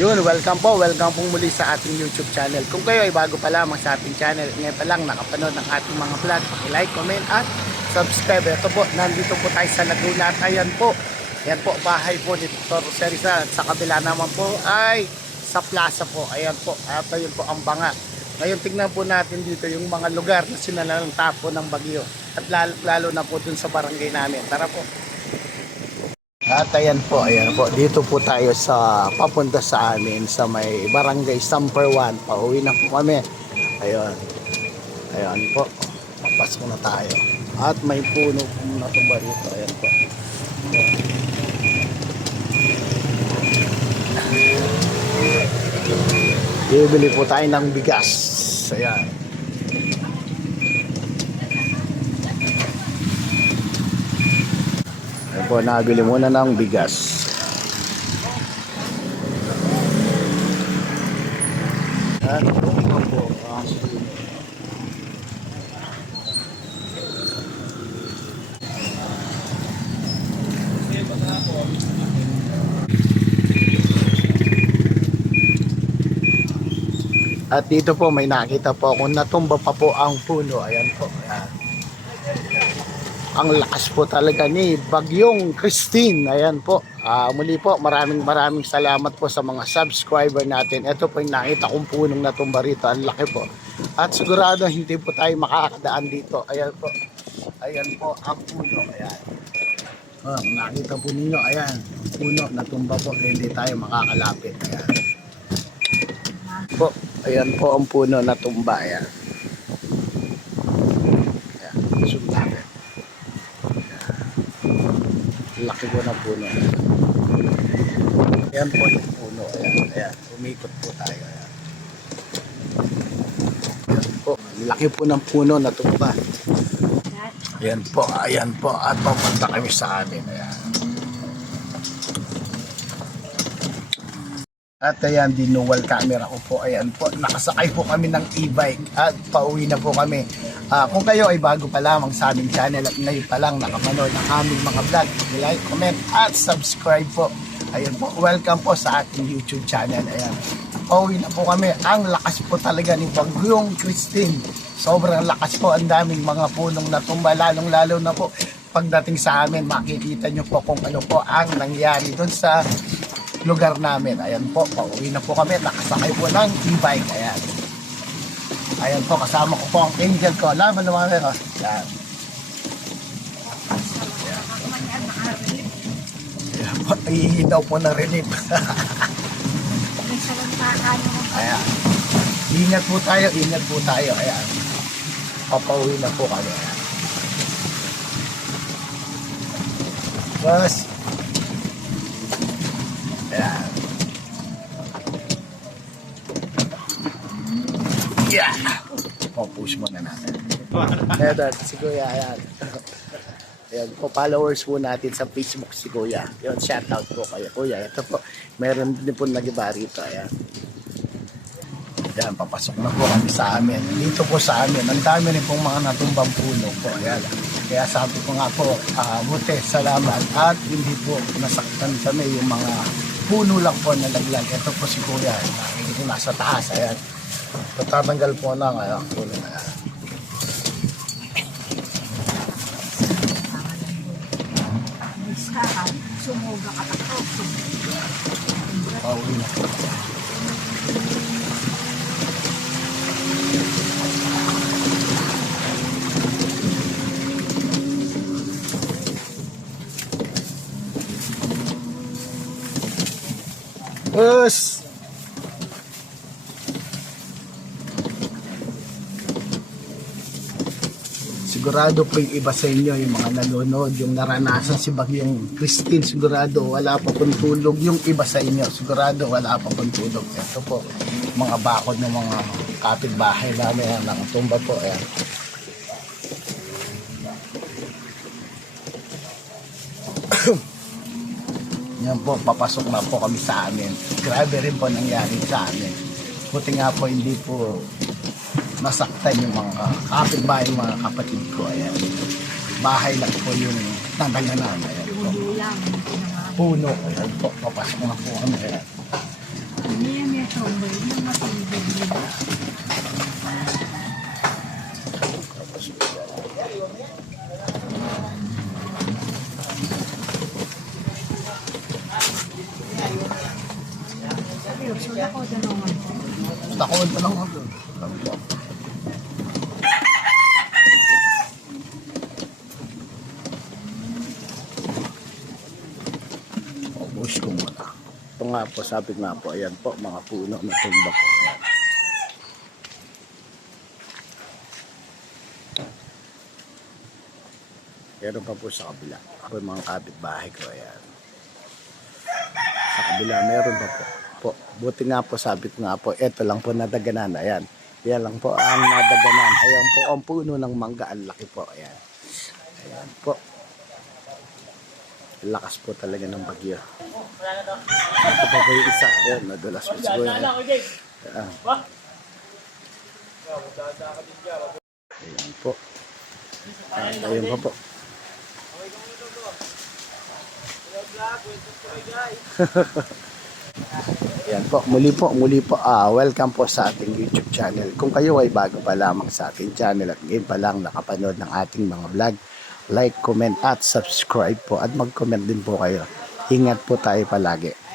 Yun, welcome po. Welcome po muli sa ating YouTube channel. Kung kayo ay bago pa lamang sa ating channel, ngayon pa lang nakapanood ng ating mga vlog, like, comment at subscribe. Ito po, nandito po tayo sa Laguna at ayan po. Ayan po, bahay po ni Dr. Serisa. At sa kabila naman po ay sa plaza po. Ayan po, at ayun po ang banga. Ngayon tingnan po natin dito yung mga lugar na sinalang tapo ng bagyo. At lalo, lalo na po dun sa barangay namin. Tara po. At ayan po, ayan po. Dito po tayo sa papunta sa amin sa may barangay Samper 1. Pauwi na po kami. Ayun. Ayan po. Papasok na tayo. At may puno po na tumba rito. Ayan po. Bibili po tayo ng bigas. Ayan. Po, nabili muna ng bigas. At At dito po may nakita po ako natumba pa po ang puno. Ayan po. Ayan. Ang lakas po talaga ni Bagyong Christine. Ayan po. Ah, muli po maraming maraming salamat po sa mga subscriber natin. Ito po yung nakita kong punong natumba rito. Ang laki po. At sigurado hindi po tayo makakadaan dito. Ayan po. Ayan po ang puno. Ayan. Oh, nakita po ninyo. Ayan. Puno natumba po. Hindi tayo makakalapit. Ayan po. Ayan po ang puno na tumba. Ayan. Ayan. Zoom natin. Ayan. Laki po ng puno. Ayan po yung puno. Ayan. Ayan. Umikot po tayo. Ayan. Ayan po. Laki po ng puno na tumba. Ayan po. Ayan po. At papunta kami sa amin. Ayan. At ayan, dinuwal camera ko po. Ayan po, nakasakay po kami ng e-bike at pauwi na po kami. Ah, kung kayo ay bago pa lamang sa aming channel at ngayon pa lang nakapanood ng aming mga vlog, like, comment at subscribe po. Ayan po, welcome po sa ating YouTube channel. Ayan. Pauwi na po kami. Ang lakas po talaga ni Bagyong Christine. Sobrang lakas po. Ang daming mga punong natumba. Lalong-lalo na po pagdating sa amin, makikita nyo po kung ano po ang nangyari doon sa lugar namin. Ayan po, pauwi na po kami. Nakasakay po ng e-bike. Ayan. Ayan po, kasama ko po ang angel ko. Laban naman ko. Ayan. Ayan po, iihi daw po ng relief. Ayan. Ingat po tayo, ingat po tayo. Ayan. Papauwi na po kami. Ayan. Boss. Yeah! Po-push muna natin. Ayan, si Kuya, ayan. Ayan po, followers po natin sa Facebook si Kuya. Yun, shoutout po kayo. Kuya, ito po, meron din po nagiba rito. Ayan. Ayan, papasok na po kami sa amin. Dito po sa amin, ang dami rin pong mga natumbang puno po. Ayan. Kaya sabi ko nga po, ah, buti, salamat. At hindi po nasaktan kami yung mga puno lang po na laglag. Ito po si Kuya, nakikita nasa taas. Ayan. Tatanggal po na nga ang puno na yan. Sumuga ka pa Pauwi na po. Sigurado po yung iba sa inyo, yung mga nanonood, yung naranasan si Bagyong Christine, sigurado wala pa pong tulog. Yung iba sa inyo, sigurado wala pa pong tulog. Ito po, mga bakod ng mga kapitbahay namin na nakatumba po. Ayan. Yan po, papasok na po kami sa amin. Grabe rin po nangyari sa amin. Buti nga po hindi po nasaktan yung mga kapitbahay, yung mga kapatid ko. Ayan. Bahay lang po yung nataganan. Ayan po. Puno. Ayan po. Papasok na po kami. Ayan. Takot pa lang ako. Takot pa lang ako. Ubus ko muna. Ito nga po, sabi nga po, ayan po, mga puno na tumba po. Ayan. Meron pa po sa kabila. Ako yung mga kapitbahay ko, ayan. Sa kabila, meron pa po. po. Buti nga po, sabi ko nga po, eto lang po nadaganan. Ayan. Yan lang po ang nadaganan. Ayan po ang puno ng mangga. Ang laki po. Ayan. Ayan po. Lakas po talaga ng bagyo. Ito pa po yung isa. Ayan, nadulas po siguro. Ayan. Ayan po. Ayan, ayan pa po. Yan po, muli po, muli po, ah, welcome po sa ating YouTube channel. Kung kayo ay bago pa lamang sa ating channel at ngayon pa lang nakapanood ng ating mga vlog, like, comment at subscribe po at mag-comment din po kayo. Ingat po tayo palagi.